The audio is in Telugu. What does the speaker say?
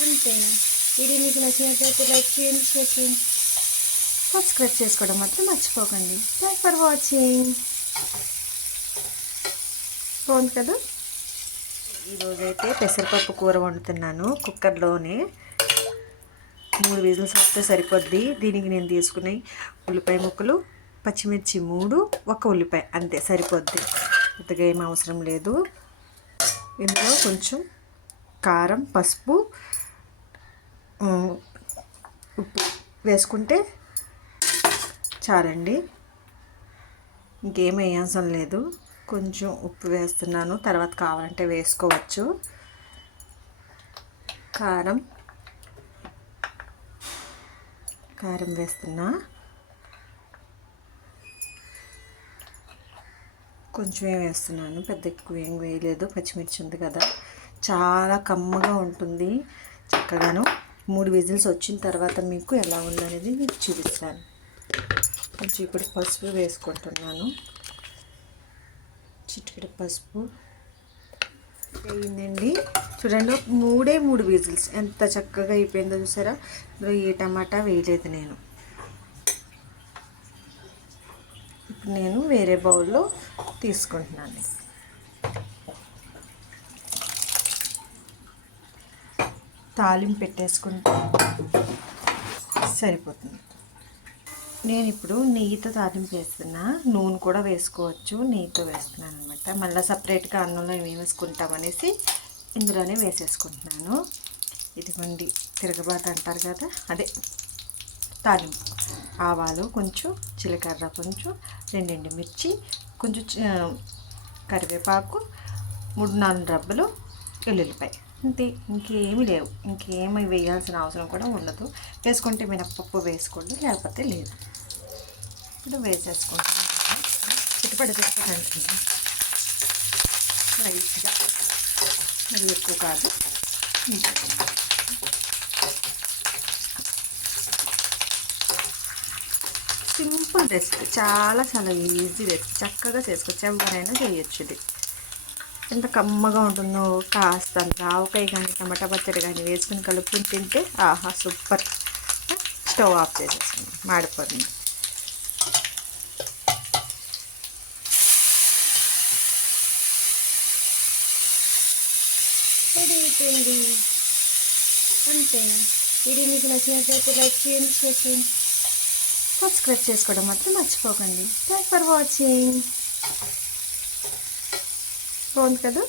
అంతే. ఇది మీకు నచ్చినట్లయితే లైక్ చేయండి షేర్ చేయండి. సబ్స్క్రైబ్ చేసుకోవడం మాత్రం మర్చిపోకండి. థ్యాంక్ ఫర్ వాచింగ్ బాగుంది కదా? ఈరోజైతే పెసరపప్పు కూర వండుతున్నాను. కుక్కర్లోనే మూడు విజిల్స్ వస్తే సరిపోద్ది. దీనికి నేను తీసుకునే ఉల్లిపాయ ముక్కలు పచ్చిమిర్చి మూడు ఒక ఉల్లిపాయ అంతే సరిపోద్ది. పెద్దగా ఏం అవసరం లేదు. ఇందులో కొంచెం కారం పసుపు ఉప్పు వేసుకుంటే చాలండి. ఇంకేం వేయాల్సిన లేదు. కొంచెం ఉప్పు వేస్తున్నాను. తర్వాత కావాలంటే వేసుకోవచ్చు. కారం. కారం వేస్తున్నా. కొంచెమే వేస్తున్నాను? పెద్ద ఎక్కువ ఏం వేయలేదు. పచ్చిమిర్చి ఉంది కదా. చాలా కమ్మగా ఉంటుంది. చక్కగాను మూడు విజిల్స్ వచ్చిన తర్వాత మీకు ఎలా ఉందనేది మీకు చూపిస్తాను. కొంచెం ఇప్పుడు పసుపు వేసుకుంటున్నాను. చిటికెడు పసుపు అయిందండి చూడండి మూడే మూడు విజిల్స్. ఎంత చక్కగా అయిపోయిందో చూసారా? ఇందులో ఏ టమాటా వేయలేదు నేను. ఇప్పుడు నేను వేరే బౌల్లో తీసుకుంటున్నాను. తాలింపు పెట్టేసుకుంటే. సరిపోతుంది. నేను ఇప్పుడు నెయ్యితో తాలింపు వేస్తున్నా నూనె కూడా వేసుకోవచ్చు. నెయ్యితో వేస్తున్నాను అనమాట మళ్ళీ సపరేట్గా అన్నంలో ఏమి వేసుకుంటాం అనేసి ఇందులోనే వేసేసుకుంటున్నాను. ఇదిగోండి తిరగబాత అంటారు కదా? అదే తాలింపు. ఆవాలు కొంచెం జీలకర్ర కొంచెం రెండెండు మిర్చి కొంచెం కరివేపాకు మూడు నాలుగు రబ్బలు వెల్లుల్లిపాయ. అంతే ఇంకేమీ లేవు. ఇంకేమీ వేయాల్సిన అవసరం కూడా ఉండదు. వేసుకుంటే మినప్పప్పు వేసుకోండి లేకపోతే లేదు. ఇప్పుడు వేసేసుకుంటాం చిట్టుపడి తిప్పుకుంటుంది లైట్గా. మరి ఎక్కువ కాదు. Simple recipe. చాలా చాలా ఈజీ రెసిపీ. చక్కగా చేసుకోవచ్చు ఎవరైనా చేయొచ్చు ఇది. ఎంత కమ్మగా ఉంటుందో కాస్త ఆవకాయ కానీ టమాటా పచ్చడి కానీ వేసుకుని కలుపుకుని తింటే ఆహా సూపర్. స్టవ్ ఆఫ్ చేసేసాను మాడిపోతుంది. రెడీ అయిపోయింది. అంతే. వీడియో మీకు నచ్చినట్లయితే లైక్ చేయండి షేర్ చేయండి. సబ్స్క్రైబ్ చేసుకోవడం మాత్రం మర్చిపోకండి. Thank for watching. బాగుంది కదా?